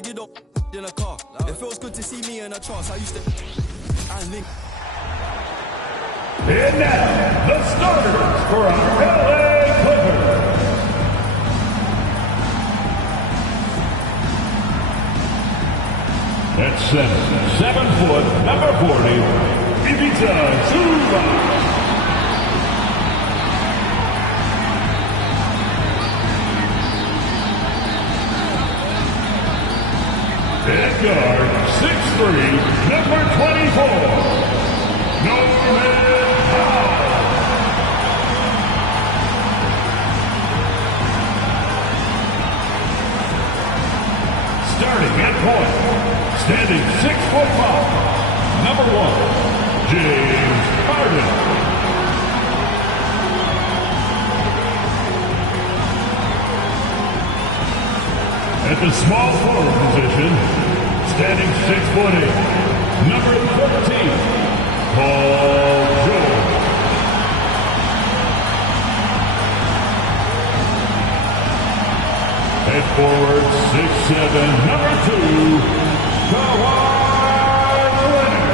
they get up in a car. It feels good to see me in a trance. I used to. And now, the starters for our LA Clippers. At 7 foot, number 40, Ivica Zubac. At guard, 6'3", number 24, Norman Powell. Starting at point, standing 6'5", number 1, James Harden. At the small forward position, standing 6'8", number 13, Paul George. At forward, 6'7", number 2, Kawhi Leonard.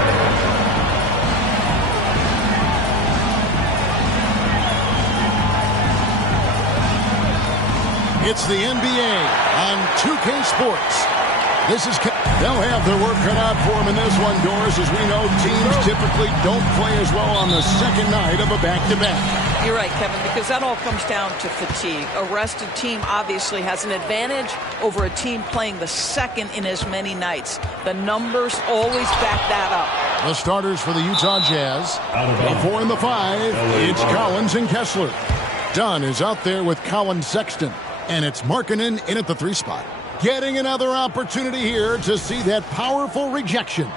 It's the NBA on 2K Sports. They'll have their work cut out for them in this one, Doris. As we know, teams typically don't play as well on the second night of a back-to-back. You're right, Kevin, because that all comes down to fatigue. A rested team obviously has an advantage over a team playing the second in as many nights. The numbers always back that up. The starters for the Utah Jazz. The 4 and the 5, it's Collins and Kessler. Dunn is out there with Colin Sexton. And it's Markkanen in at the 3 spot. Getting another opportunity here to see that powerful rejection.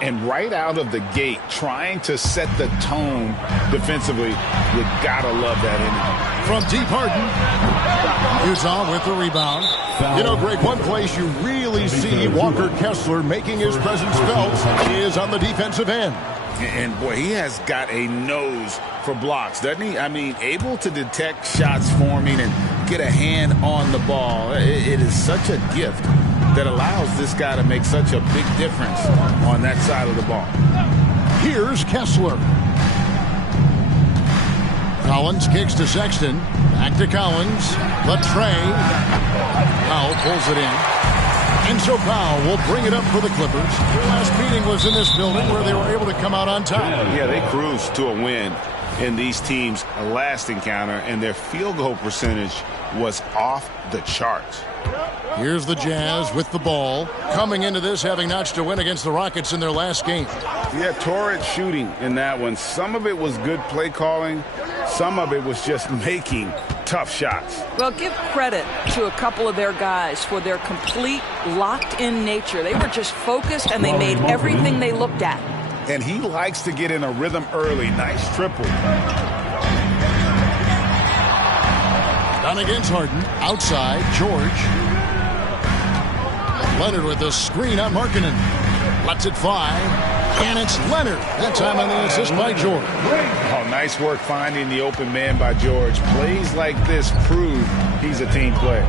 And right out of the gate, trying to set the tone defensively, you gotta love that energy. From deep Harden, Utah with the rebound. You know, Greg, one place you really see Walker Kessler making his presence felt is on the defensive end. And boy, he has got a nose for blocks, doesn't he? I mean, able to detect shots forming and get a hand on the ball. It is such a gift that allows this guy to make such a big difference on that side of the ball. Here's Kessler. Collins kicks to Sexton. Back to Collins. The tray. Powell pulls it in. And so Powell will bring it up for the Clippers. Their last meeting was in this building where they were able to come out on top. Yeah, they cruised to a win in these teams' last encounter, and their field goal percentage was off the charts. Here's the Jazz with the ball. Coming into this, having notched a win against the Rockets in their last game. Yeah, torrid shooting in that one. Some of it was good play calling. Some of it was just making tough shots. Well, give credit to a couple of their guys for their complete locked-in nature. They were just focused, and they made everything they looked at. And he likes to get in a rhythm early. Nice triple. Down against Harden. Outside, George. Leonard with the screen on Markkanen. Lets it fly. And it's Leonard. That time on the assist by George. Oh, nice work finding the open man by George. Plays like this prove he's a team player.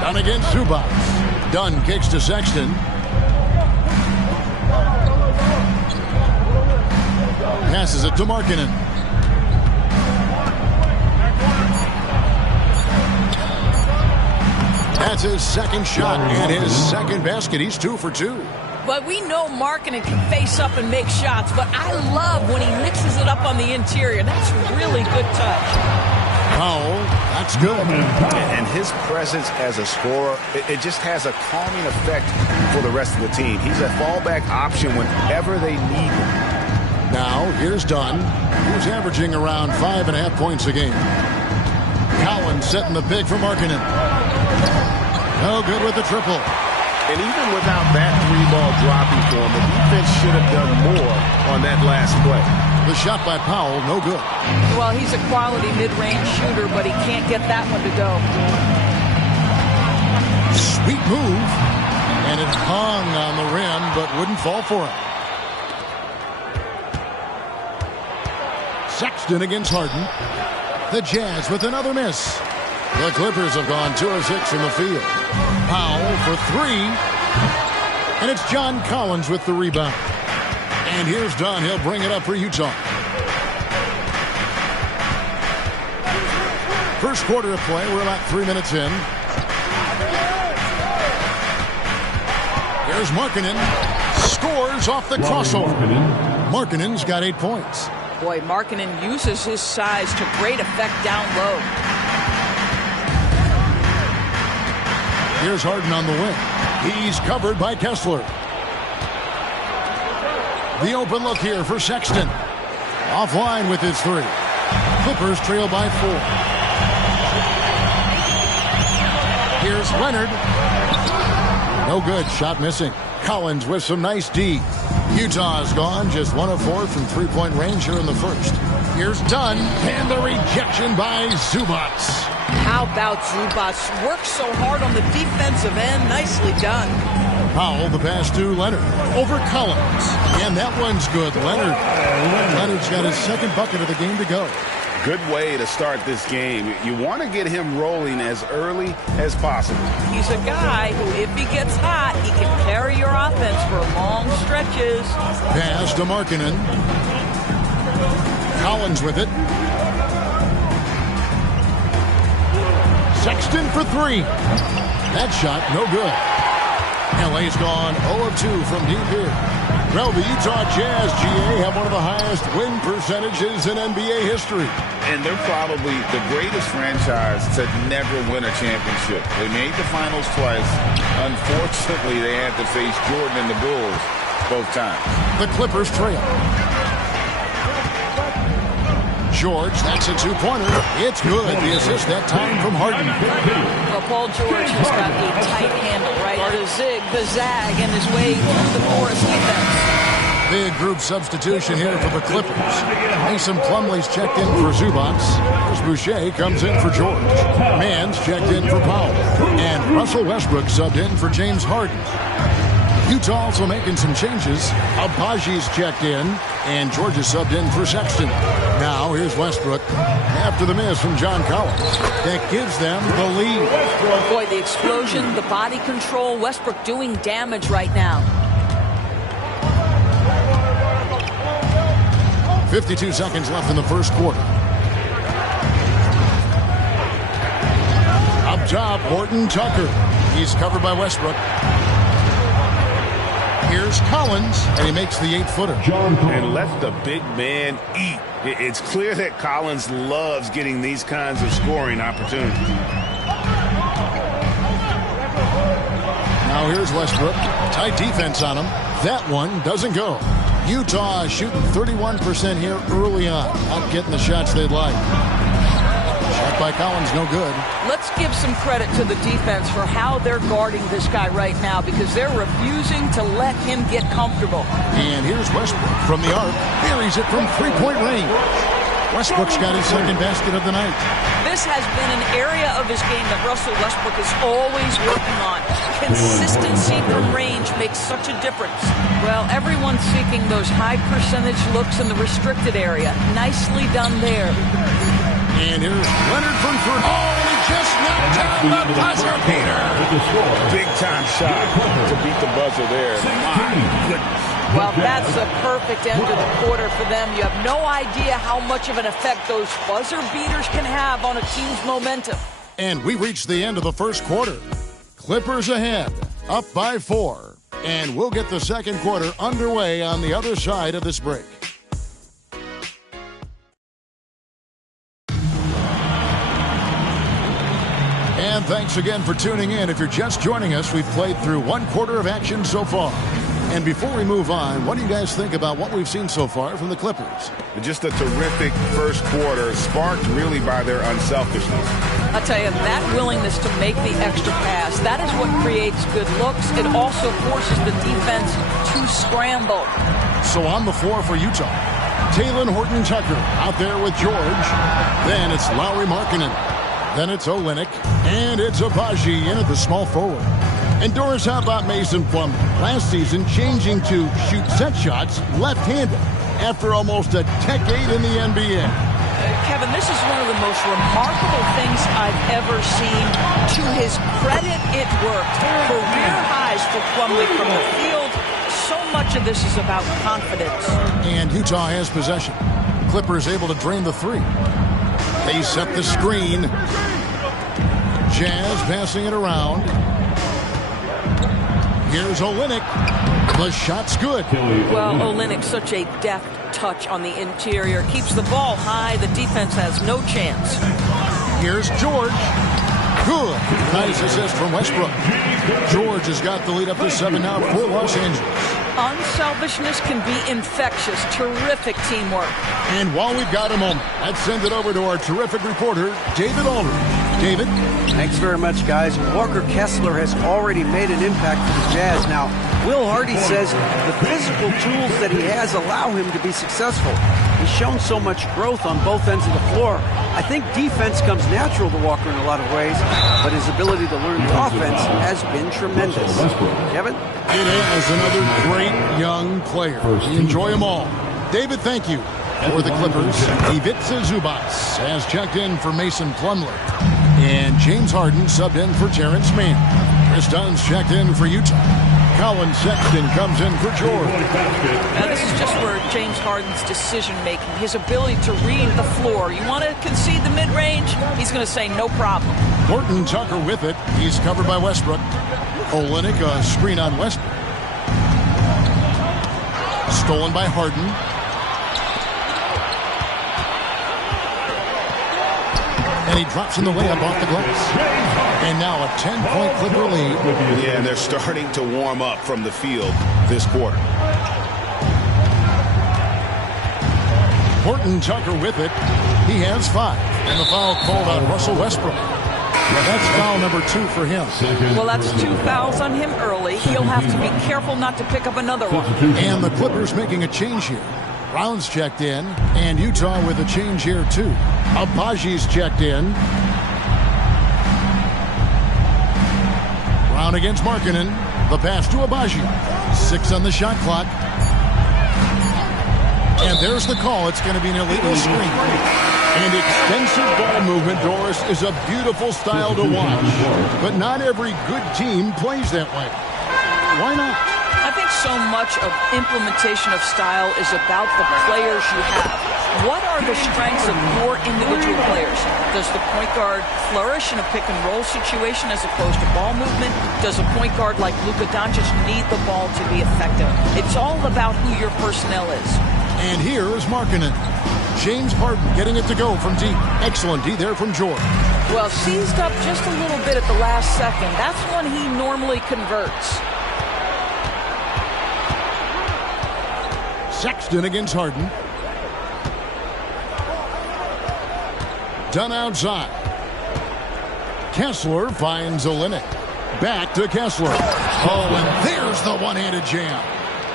Down against Zubac. Dunn kicks to Sexton. Passes it to Markkanen. That's his second shot and his second basket. He's 2 for 2. But we know Markkanen can face up and make shots, but I love when he mixes it up on the interior. That's really good touch. Powell, that's good. And his presence as a scorer, it just has a calming effect for the rest of the team. He's a fallback option whenever they need him. Now, here's Dunn, who's averaging around 5.5 points a game. Collins setting the pick for Markkanen. No good with the triple. And even without that 3-ball dropping for him, the defense should have done more on that last play. The shot by Powell, no good. Well, he's a quality mid-range shooter, but he can't get that one to go. Sweet move. And it hung on the rim, but wouldn't fall for him. Sexton against Harden. The Jazz with another miss. The Clippers have gone 2 of 6 from the field. Powell for 3. And it's John Collins with the rebound. And here's Dunn. He'll bring it up for Utah. First quarter of play. We're about 3 minutes in. Here's Markkanen. Scores off the crossover. Markkanen's got 8 points. Boy, Markkanen uses his size to great effect down low. Here's Harden on the wing. He's covered by Kessler. The open look here for Sexton. Offline with his 3. Clippers trail by 4. Here's Leonard. No good. Shot missing. Collins with some nice D. Utah's gone just 1 of 4 from 3-point range here in the first. Here's Dunn. And the rejection by Zubac. How about Zubac? Works so hard on the defensive end. Nicely done. Powell, the pass to Leonard. Over Collins. And that one's good. Leonard's got his second bucket of the game to go. Good way to start this game. You want to get him rolling as early as possible. He's a guy who, if he gets hot, he can carry your offense for long stretches. Pass to Markkanen. Collins with it. Sexton for 3. That shot, no good. LA's gone 0 of 2 from deep here. Well, the Utah Jazz, GA, have one of the highest win percentages in NBA history. And they're probably the greatest franchise to never win a championship. They made the finals twice. Unfortunately, they had to face Jordan and the Bulls both times. The Clippers trail. George, that's a 2-pointer. It's good. The assist that time from Harden. Well, Paul George has got a tight handle, right? The zig, the zag, and his way through the porous defense. Big group substitution here for the Clippers. Mason Plumlee's checked in for Zubac. Chris Boucher comes in for George. Mann's checked in for Powell. And Russell Westbrook subbed in for James Harden. Utah also making some changes. Abaji's checked in, and George is subbed in for Sexton. Now here's Westbrook after the miss from John Collins. That gives them the lead. Boy, the explosion, the body control, Westbrook doing damage right now. 52 seconds left in the first quarter. Up top, Horton Tucker. He's covered by Westbrook. Here's Collins, and he makes the 8-footer. And let the big man eat. It's clear that Collins loves getting these kinds of scoring opportunities. Now here's Westbrook. Tight defense on him. That one doesn't go. Utah shooting 31% here early on. Not getting the shots they'd like. Shot by Collins, no good. Let's give some credit to the defense for how they're guarding this guy right now because they're refusing to let him get comfortable. And here's Westbrook from the arc. Buries it from 3-point range. Westbrook's got his second basket of the night. This has been an area of his game that Russell Westbrook is always working on. Consistency from range makes such a difference. Well, everyone's seeking those high percentage looks in the restricted area. Nicely done there. And here's Leonard from 3. Oh, he just knocked down the buzzer beater. Big time shot to beat the buzzer there. My goodness. Well, that's a perfect end to the quarter for them. You have no idea how much of an effect those buzzer beaters can have on a team's momentum. And we reached the end of the first quarter. Clippers ahead, up by 4. And we'll get the second quarter underway on the other side of this break. And thanks again for tuning in. If you're just joining us, we've played through 1 quarter of action so far. And before we move on, what do you guys think about what we've seen so far from the Clippers? Just a terrific first quarter, sparked really by their unselfishness. I'll tell you, that willingness to make the extra pass, that is what creates good looks. It also forces the defense to scramble. So on the floor for Utah, Talen Horton-Tucker out there with George. Then it's Lauri Markkanen. Then it's Olynyk. And it's Abaji in at the small forward. And Doris, how about Mason Plumlee? Last season, changing to shoot set shots left-handed after almost a decade in the NBA. Kevin, this is one of the most remarkable things I've ever seen. To his credit, it worked. Career highs for Plumlee from the field. So much of this is about confidence. And Utah has possession. Clippers able to drain the three. They set the screen. Jazz passing it around. Here's Olynyk. The shot's good. Well, Olynyk, such a deft touch on the interior. Keeps the ball high. The defense has no chance. Here's George. Good. Nice assist from Westbrook. George has got the lead up to 7 now for Los Angeles. Unselfishness can be infectious. Terrific teamwork. And while we've got a moment, let's send it over to our terrific reporter, David Aldridge. David? Thanks very much, guys. Walker Kessler has already made an impact for the Jazz. Now, Will Hardy says the physical tools that he has allow him to be successful. He's shown so much growth on both ends of the floor. I think defense comes natural to Walker in a lot of ways, but his ability to learn the offense has been tremendous. Kevin? It is another great young player. We enjoy them all. David, thank you. For the Clippers, Ivica Zubac has checked in for Mason Plumlee. And James Harden subbed in for Terrence Mann. Chris Dunn's checked in for Utah. Colin Sexton comes in for George. Now this is just where James Harden's decision-making, his ability to read the floor. You want to concede the mid-range? He's going to say no problem. Horton Tucker with it. He's covered by Westbrook. Olynyk, a screen on Westbrook. Stolen by Harden. And he drops in the layup off the glass. And now a 10-point Clipper lead. Yeah, and they're starting to warm up from the field this quarter. Horton Tucker with it. He has 5. And the foul called on Russell Westbrook. Yeah, that's foul number 2 for him. Well, that's 2 fouls on him early. He'll have to be careful not to pick up another one. And the Clippers making a change here. Brown's checked in, and Utah with a change here, too. Abaji's checked in. Brown against Markkanen. The pass to Abaji. 6 on the shot clock. And there's the call. It's going to be an illegal screen. And extensive ball movement, Doris, is a beautiful style to watch. But not every good team plays that way. Why not? I think so much of implementation of style is about the players you have. What are the strengths of your individual players? Does the point guard flourish in a pick-and-roll situation as opposed to ball movement? Does a point guard like Luka Doncic need the ball to be effective? It's all about who your personnel is. And here is Markkanen. James Harden getting it to go from deep. Excellent D there from George. Well, seized up just a little bit at the last second. That's when he normally converts. Sexton against Harden. Dunn outside. Kessler finds Olynyk. Back to Kessler. Oh, and there's the one-handed jam.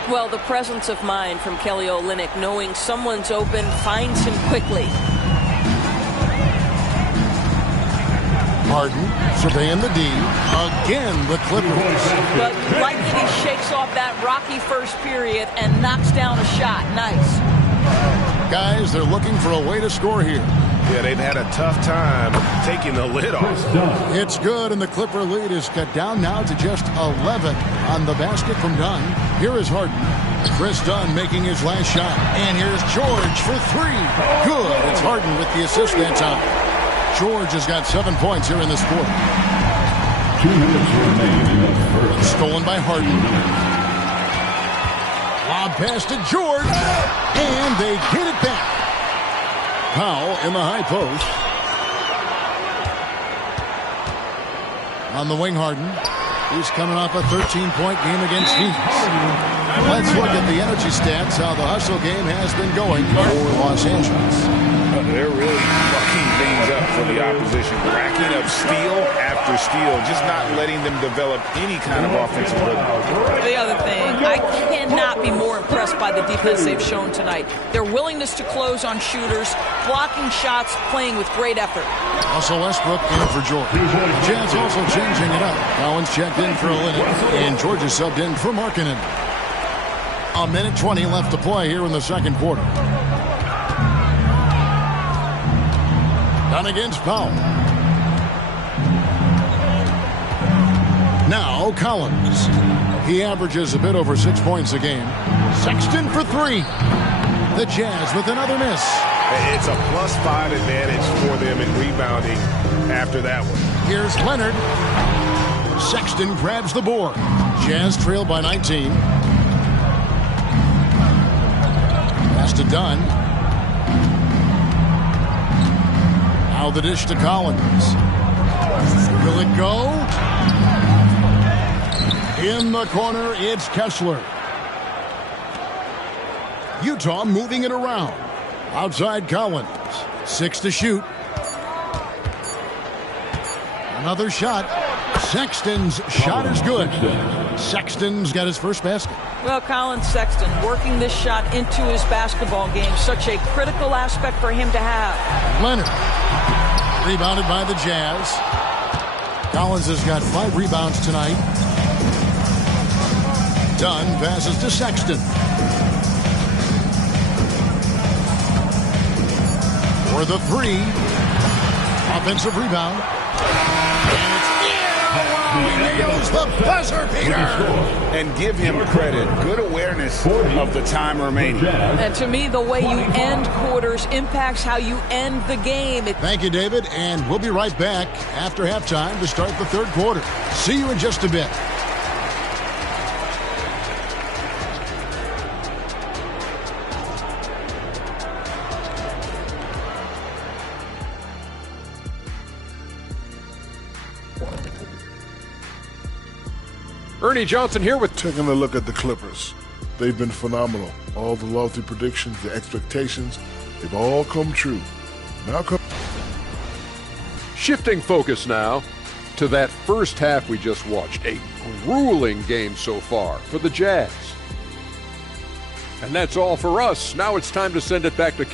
Well, the presence of mind from Kelly Olynyk, knowing someone's open, finds him quickly. Harden surveying the D. Again, the Clippers. But like that he shakes off that rocky first period and knocks down a shot. Nice. Guys, they're looking for a way to score here. Yeah, they've had a tough time taking the lid off. It's good, and the Clipper lead is cut down now to just 11 on the basket from Dunn. Here is Harden. Chris Dunn making his last shot. And here's George for 3. Good. It's Harden with the assist that time. George has got 7 points here in this quarter. 2 minutes remain in the first. Stolen by Harden. Lob pass to George. And they get it back. Powell in the high post. On the wing, Harden. He's coming off a 13-point game against Phoenix. Let's look at the energy stats, how the hustle game has been going for Los Angeles. They're really fucking things up for the opposition. Racking up steal after steal, just not letting them develop any kind of offensive rhythm. The other thing, I cannot be more impressed by the defense they've shown tonight. Their willingness to close on shooters, blocking shots, playing with great effort. Russell Westbrook in for George. Jazz also changing it up. Collins checked in for Olynyk, and George is subbed in for Markkanen. 1:20 left to play here in the second quarter. Dunn against Powell. Now Collins. He averages a bit over 6 points a game. Sexton for 3. The Jazz with another miss. It's a +5 advantage for them in rebounding after that one. Here's Leonard. Sexton grabs the board. Jazz trail by 19. Pass to Dunn. Now the dish to Collins. Will it go? In the corner, it's Kessler. Utah moving it around. Outside Collins. 6 to shoot. Another shot. Sexton's shot is good. Sexton's got his first basket. Well, Colin Sexton working this shot into his basketball game. Such a critical aspect for him to have. Leonard. Rebounded by the Jazz. Collins has got 5 rebounds tonight. Dunn passes to Sexton. For the 3. Offensive rebound. And it's in. He nails the buzzer, Peter. And give him credit. Good awareness of the time remaining. And to me, the way you end quarters impacts how you end the game. Thank you, David. And we'll be right back after halftime to start the third quarter. See you in just a bit. Ernie Johnson here with... Taking a look at the Clippers. They've been phenomenal. All the lofty predictions, the expectations, they've all come true. Shifting focus now to that first half we just watched. A grueling game so far for the Jazz. And that's all for us. Now it's time to send it back to...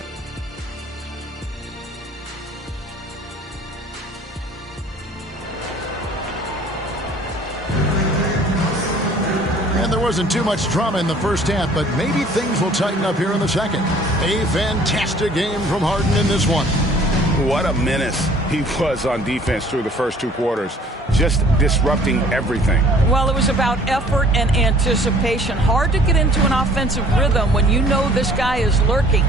And there wasn't too much drama in the first half, but maybe things will tighten up here in the second. A fantastic game from Harden in this one. What a menace he was on defense through the first 2 quarters, just disrupting everything. Well, it was about effort and anticipation. Hard to get into an offensive rhythm when you know this guy is lurking.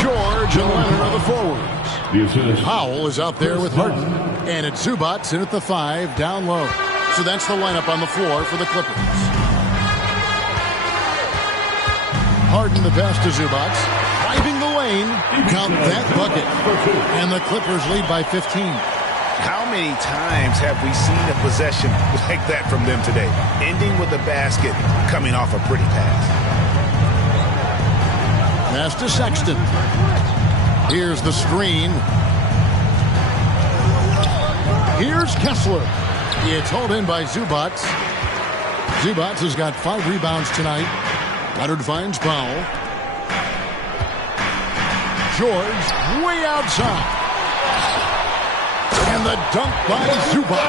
George and Leonard are the forwards. Powell is out there with Harden. And it's Zubac in at the 5 down low. So that's the lineup on the floor for the Clippers. Harden the pass to Zubac. Driving the lane. Count that bucket. And the Clippers lead by 15. How many times have we seen a possession like that from them today? Ending with a basket, coming off a pretty pass. Pass to Sexton. Here's the screen. Here's Kessler. It's hauled in by Zubac. Zubac has got 5 rebounds tonight. Leonard finds Powell. George way outside. And the dunk by Zubac.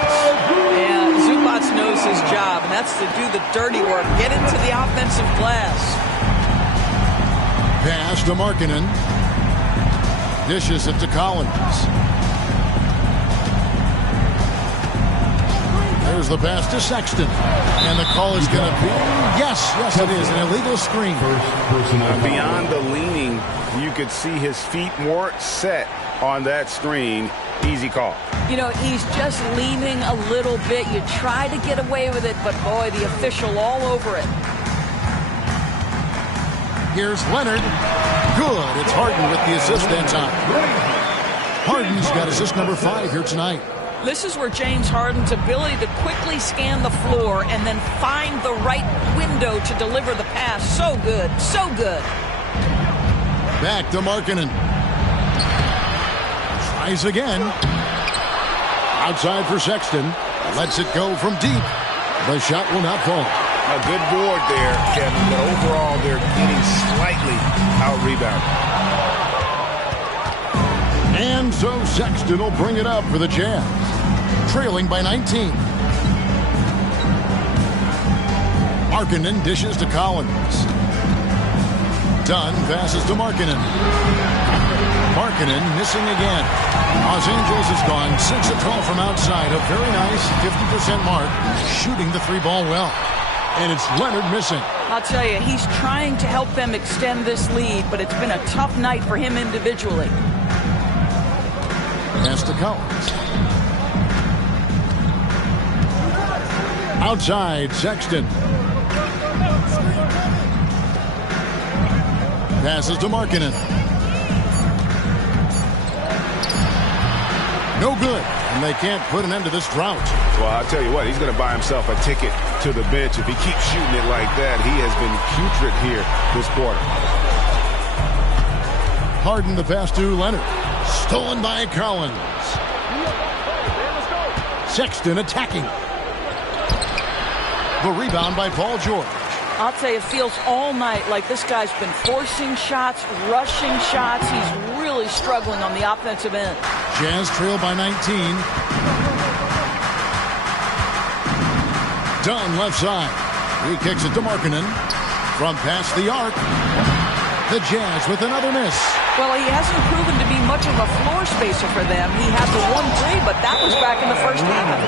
Yeah, Zubac knows his job, and that's to do the dirty work. Get into the offensive glass. Pass to Markkanen. Dishes it to Collins. There's the pass to Sexton. And the call is going to be, yes, it is, an illegal screen. Beyond the leaning, you could see his feet weren't set on that screen. Easy call. You know, he's just leaning a little bit. You try to get away with it, but boy, the official all over it. Here's Leonard. Good. It's Harden with the assist that time. Harden's got assist number 5 here tonight. This is where James Harden's ability to quickly scan the floor and then find the right window to deliver the pass. So good. So good. Back to Markkanen. Tries again. Outside for Sexton. Lets it go from deep. The shot will not fall. A good board there, Kevin, but overall they're getting slightly out-rebounded. And so Sexton will bring it up for the Jazz. Trailing by 19. Markkanen dishes to Collins. Dunn passes to Markkanen. Markkanen missing again. Los Angeles has gone 6 of 12 from outside. A very nice 50% mark. Shooting the 3-ball well. And it's Leonard missing. I'll tell you, he's trying to help them extend this lead, but it's been a tough night for him individually. Pass to Collins. Outside, Sexton. Passes to Markkanen. No good, and they can't put an end to this drought. Well, I'll tell you what, he's going to buy himself a ticket to the bench. If he keeps shooting it like that, he has been putrid here this quarter. Harden the pass to Leonard. Stolen by Collins. Sexton attacking. The rebound by Paul George. I'll tell you, it feels all night like this guy's been forcing shots, rushing shots. He's really struggling on the offensive end. Jazz trail by 19. Dunn left side. He kicks it to Markkanen. From past the arc. The Jazz with another miss. Well, he hasn't proven to be much of a floor spacer for them. He had the 1-3, but that was back in the first half.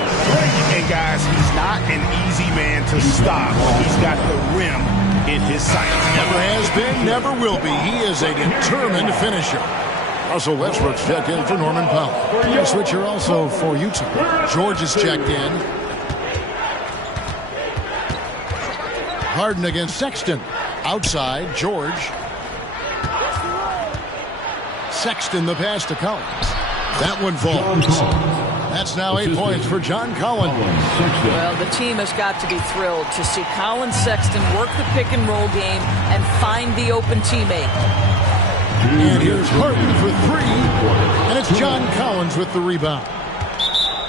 And guys, he's not an easy man to stop. He's got the rim in his sights. Never has been, never will be. He is a determined finisher. Russell Westbrook's checked in for Norman Powell. A switcher also for Utah. George is checked in. Harden against Sexton. Outside, George. Sexton the pass to Collins. That one falls. That's now 8 points for John Collins. Well, the team has got to be thrilled to see Collins Sexton work the pick and roll game and find the open teammate. And here's Harden for 3. And it's John Collins with the rebound.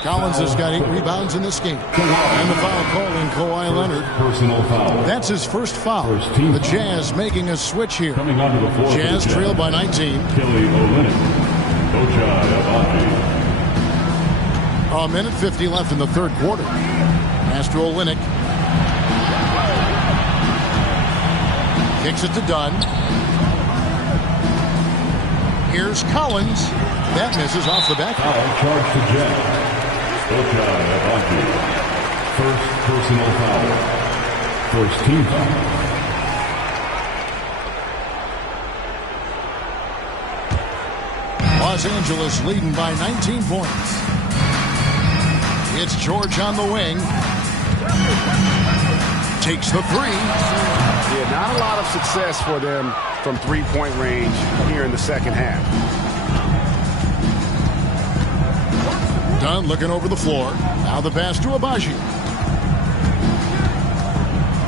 Collins has got 8 rebounds in this game. And the foul call in Kawhi Leonard. Personal foul. That's his first foul. The Jazz making a switch here. Jazz trail by 19. Kelly Olynyk. A minute 50 left in the third quarter. Pass to Olynyk. Kicks it to Dunn. Here's Collins. That misses off the back. Foul charge to Jazz. First personal foul. First team foul. Los Angeles leading by 19 points. It's George on the wing. Takes the 3. Yeah, not a lot of success for them from three-point range here in the second half. Dunn looking over the floor. Now the pass to Abaji.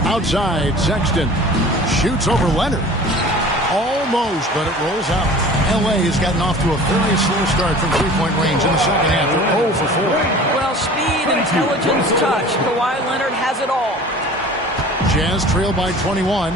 Outside, Sexton. Shoots over Leonard. Almost, but it rolls out. L.A. has gotten off to a very slow start from three-point range in the second half. They're 0 for 4. Well, speed, intelligence, touch. Kawhi Leonard has it all. Jazz trail by 21.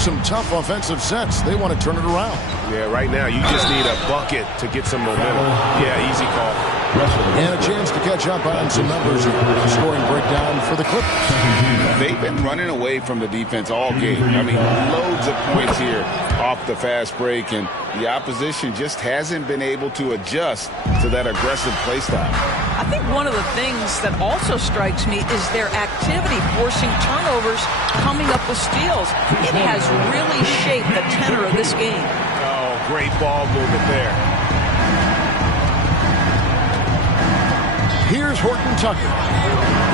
Some tough offensive sets. They want to turn it around. Yeah, right now you just need a bucket to get some momentum. Yeah, easy call. And a chance to catch up on some numbers here. Scoring breakdown for the Clippers. They've been running away from the defense all game. I mean, loads of points here off the fast break, and the opposition just hasn't been able to adjust to that aggressive play style. I think one of the things that also strikes me is their activity forcing turnovers, coming up with steals. It has really shaped the tenor of this game. Oh, great ball movement there. Here's Horton Tucker.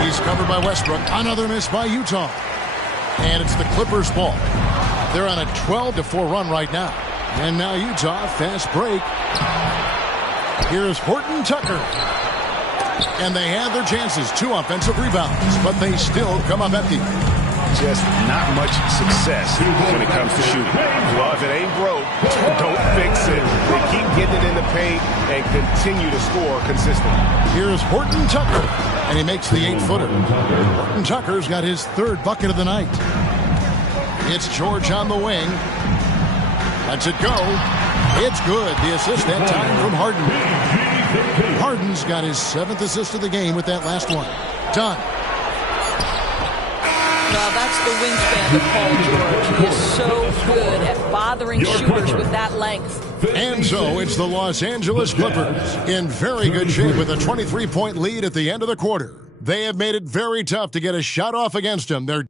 He's covered by Westbrook. Another miss by Utah. And it's the Clippers' ball. They're on a 12-4 run right now. And now Utah, fast break. Here's Horton Tucker. And they have their chances. 2 offensive rebounds, but they still come up empty. Just not much success when it comes to shooting. Well, if it ain't broke, don't fix it. They keep getting it in the paint and continue to score consistently. Here's Horton Tucker, and he makes the 8-footer. Horton Tucker's got his 3rd bucket of the night. It's George on the wing. Lets it go. It's good. The assist that time from Harden. Harden's got his 7th assist of the game with that last one. Done. Well, that's the wingspan of Paul George. He is so good at bothering shooters with that length. And so it's the Los Angeles Clippers in very good shape with a 23-point lead at the end of the quarter. They have made it very tough to get a shot off against them. And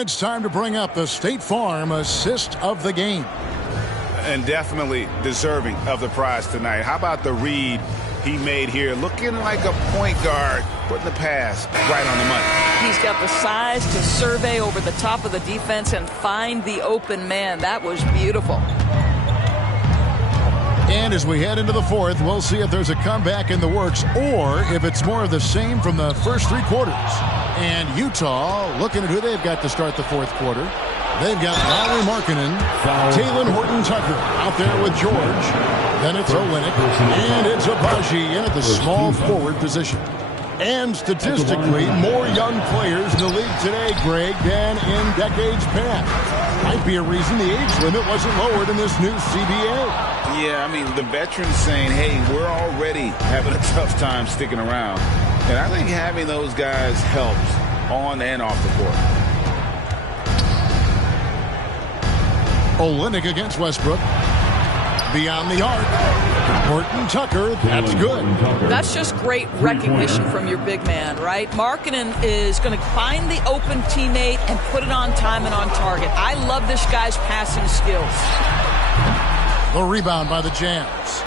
it's time to bring up the State Farm assist of the game. And definitely deserving of the prize tonight. How about the read he made here? Looking like a point guard, putting the pass right on the money. He's got the size to survey over the top of the defense and find the open man. That was beautiful. And as we head into the fourth, we'll see if there's a comeback in the works or if it's more of the same from the first three quarters. And Utah, looking at who they've got to start the fourth quarter. They've got Lauri Markkanen, Talen Horton-Tucker out there with George. Then it's Olynyk, and it's Agbaji in at the small forward position. And statistically, more young players in the league today, Greg, than in decades past. Might be a reason the age limit wasn't lowered in this new CBA. Yeah, I mean, the veterans saying, hey, we're already having a tough time sticking around. And I think having those guys helps on and off the court. Olynyk against Westbrook. Beyond the arc. Horton-Tucker, that's good. That's just great recognition from your big man, right? Markkanen is going to find the open teammate and put it on time and on target. I love this guy's passing skills. The rebound by the Jazz.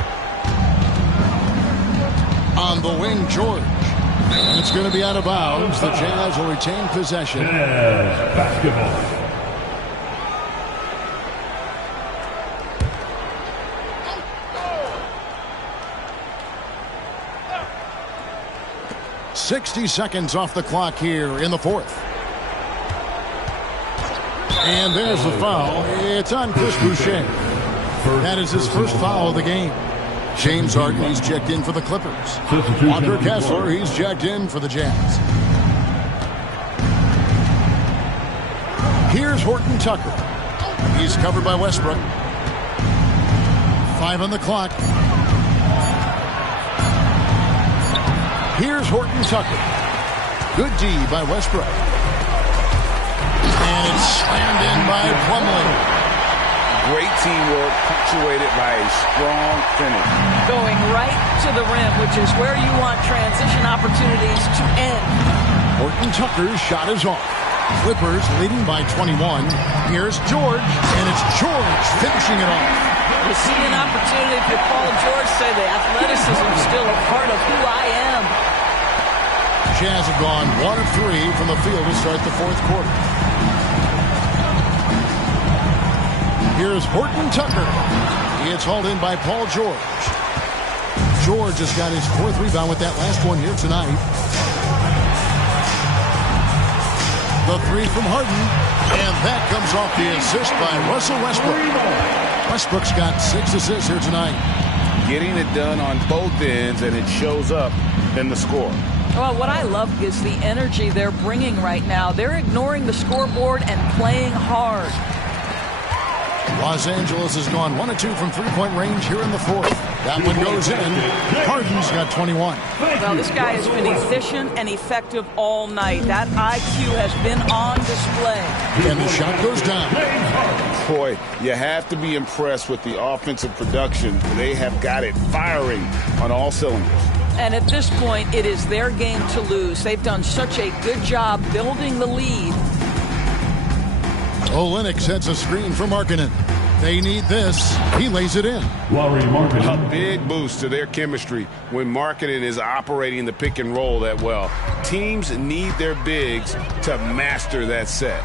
On the wing, George. And it's going to be out of bounds. The Jazz will retain possession. Jazz basketball. .60 seconds off the clock here in the fourth. And there's the foul. It's on Chris Boucher. That is his first foul of the game. James Harden, he's checked in for the Clippers. Walker Kessler, he's checked in for the Jazz. Here's Horton-Tucker. He's covered by Westbrook. 5 on the clock. Here's Horton-Tucker. Good D by Westbrook. And it's slammed in by Plumlee. Great teamwork punctuated by a strong finish. Going right to the rim, which is where you want transition opportunities to end. Horton-Tucker's shot is off. Clippers leading by 21. Here's George, and it's George finishing it off. You see an opportunity for Paul George, say the athleticism is still a part of who I am. Jazz have gone 1 of 3 from the field to start the fourth quarter. Here's Horton-Tucker. It's hauled in by Paul George. George has got his 4th rebound with that last one here tonight. The 3 from Harden. And that comes off the assist by Russell Westbrook. Westbrook's got 6 assists here tonight. Getting it done on both ends, and it shows up in the score. Well, what I love is the energy they're bringing right now. They're ignoring the scoreboard and playing hard. Los Angeles has gone 1 of 2 from three-point range here in the fourth. That one goes in. Harden's got 21. Well, this guy has been efficient and effective all night. That IQ has been on display. And the shot goes down. Boy, you have to be impressed with the offensive production. They have got it firing on all cylinders. And at this point, it is their game to lose. They've done such a good job building the lead. Olynyk sets a screen for Markkanen. They need this. He lays it in. Lauri Markkanen. A big boost to their chemistry when Markkanen is operating the pick and roll that well. Teams need their bigs to master that set.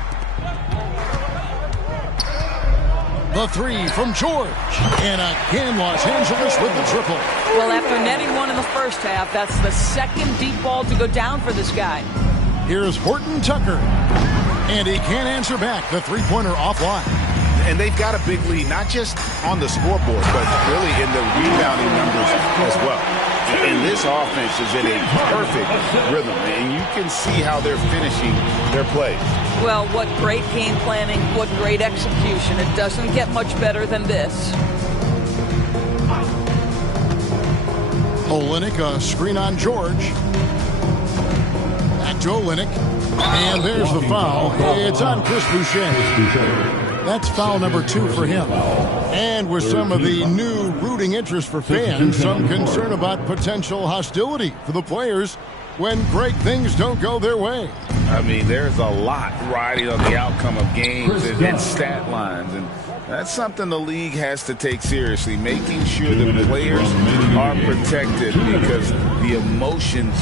The 3 from George. And again, Los Angeles with the triple. Well, after netting one in the first half, that's the second deep ball to go down for this guy. Here's Horton-Tucker. And he can't answer back. The three-pointer offline. And they've got a big lead, not just on the scoreboard, but really in the rebounding numbers as well. And this offense is in a perfect rhythm, and you can see how they're finishing their play. Well, what great game planning, what great execution. It doesn't get much better than this. Olynyk, a screen on George. Back to Olynyk. And there's the foul. It's on Chris Boucher. That's foul number 2 for him. And with some of the new rooting interest for fans, some concern about potential hostility for the players when great things don't go their way. I mean, there's a lot riding on the outcome of games and stat lines, and that's something the league has to take seriously, making sure the players are protected because the emotions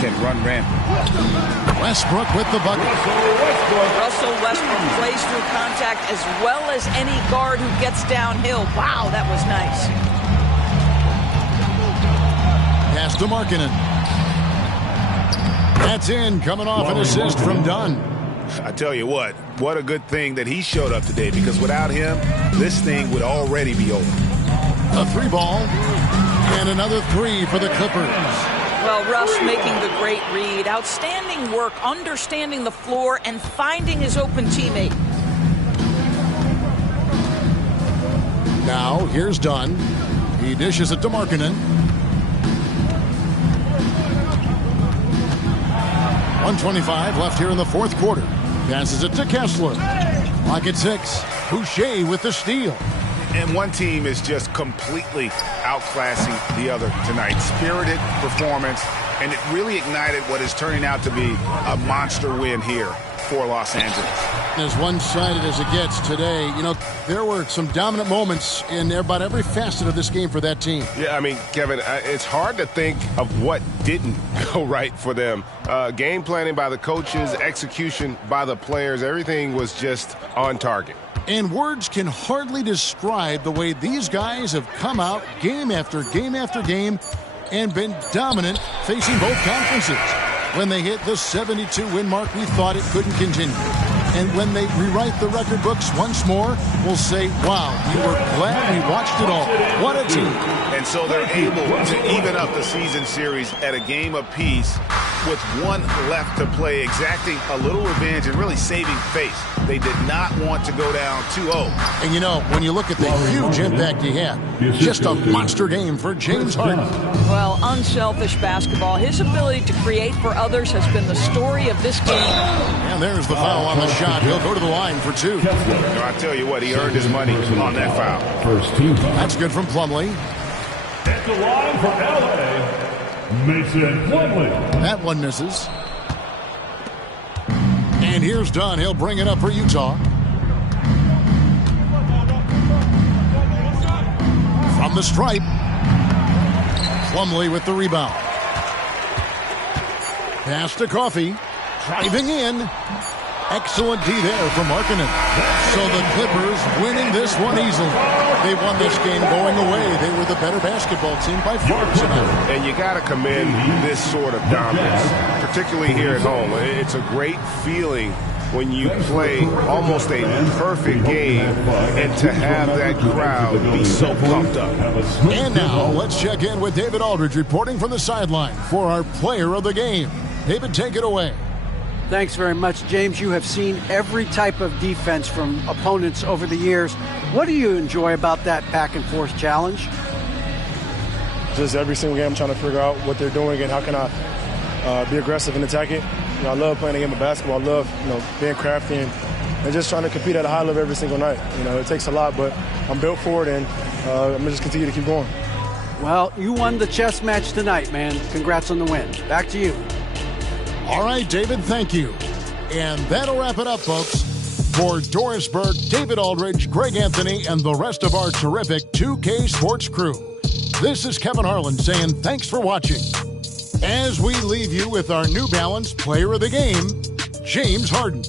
can run rampant. Westbrook with the bucket. Russell Westbrook plays through contact as well as any guard who gets downhill. Wow, that was nice. Pass to Markkanen. That's in, coming off an assist from Dunn. I tell you what a good thing that he showed up today, because without him, this thing would already be over. A 3-ball, and another 3 for the Clippers. Well, Russ making the great read. Outstanding work, understanding the floor, and finding his open teammate. Now, here's Dunn. He dishes it to Markkanen. 1:25 left here in the fourth quarter. Passes it to Kessler. Clock at 6. Boucher with the steal. And one team is just completely outclassing the other tonight. Spirited performance, and it really ignited what is turning out to be a monster win here for Los Angeles. As one-sided as it gets today, you know, there were some dominant moments in about every facet of this game for that team. Yeah, I mean, Kevin, it's hard to think of what didn't go right for them. Game planning by the coaches, execution by the players, everything was just on target. And words can hardly describe the way these guys have come out game after game after game and been dominant facing both conferences. When they hit the 72-win mark, we thought it couldn't continue. And when they rewrite the record books once more, we'll say, wow, we were glad we watched it all. What a team. And so they're able to even up the season series at a game apiece with one left to play, exacting a little revenge and really saving face. They did not want to go down 2-0. And you know, when you look at the huge impact he had, just a monster game for James Harden. Well, unselfish basketball. His ability to create for others has been the story of this game. And there's the foul on the shot. He'll go to the line for 2. I tell you what, he earned his money on that foul. That's good from Plumlee. At the line for LA, Mason Plumlee. That one misses. And here's Dunn. He'll bring it up for Utah. From the stripe. Plumlee with the rebound. Pass to Coffey. Driving in. Excellent D there for Markkanen. So the Clippers winning this one easily. They won this game going away. They were the better basketball team by far tonight. And you got to commend this sort of dominance, particularly here at home. It's a great feeling when you play almost a perfect game and to have that crowd be so pumped up. And now let's check in with David Aldridge reporting from the sideline for our player of the game. David, take it away. Thanks very much, James. You have seen every type of defense from opponents over the years. What do you enjoy about that back-and-forth challenge? Just every single game I'm trying to figure out what they're doing and how can I be aggressive and attack it. You know, I love playing the game of basketball. I love, being crafty and just trying to compete at a high level every single night. You know, it takes a lot, but I'm built for it, and I'm going to just continue to keep going. Well, you won the chess match tonight, man. Congrats on the win. Back to you. All right, David, thank you. And that'll wrap it up, folks. For Doris Burke, David Aldridge, Greg Anthony, and the rest of our terrific 2K Sports crew, this is Kevin Harlan saying thanks for watching. As we leave you with our New Balance Player of the Game, James Harden.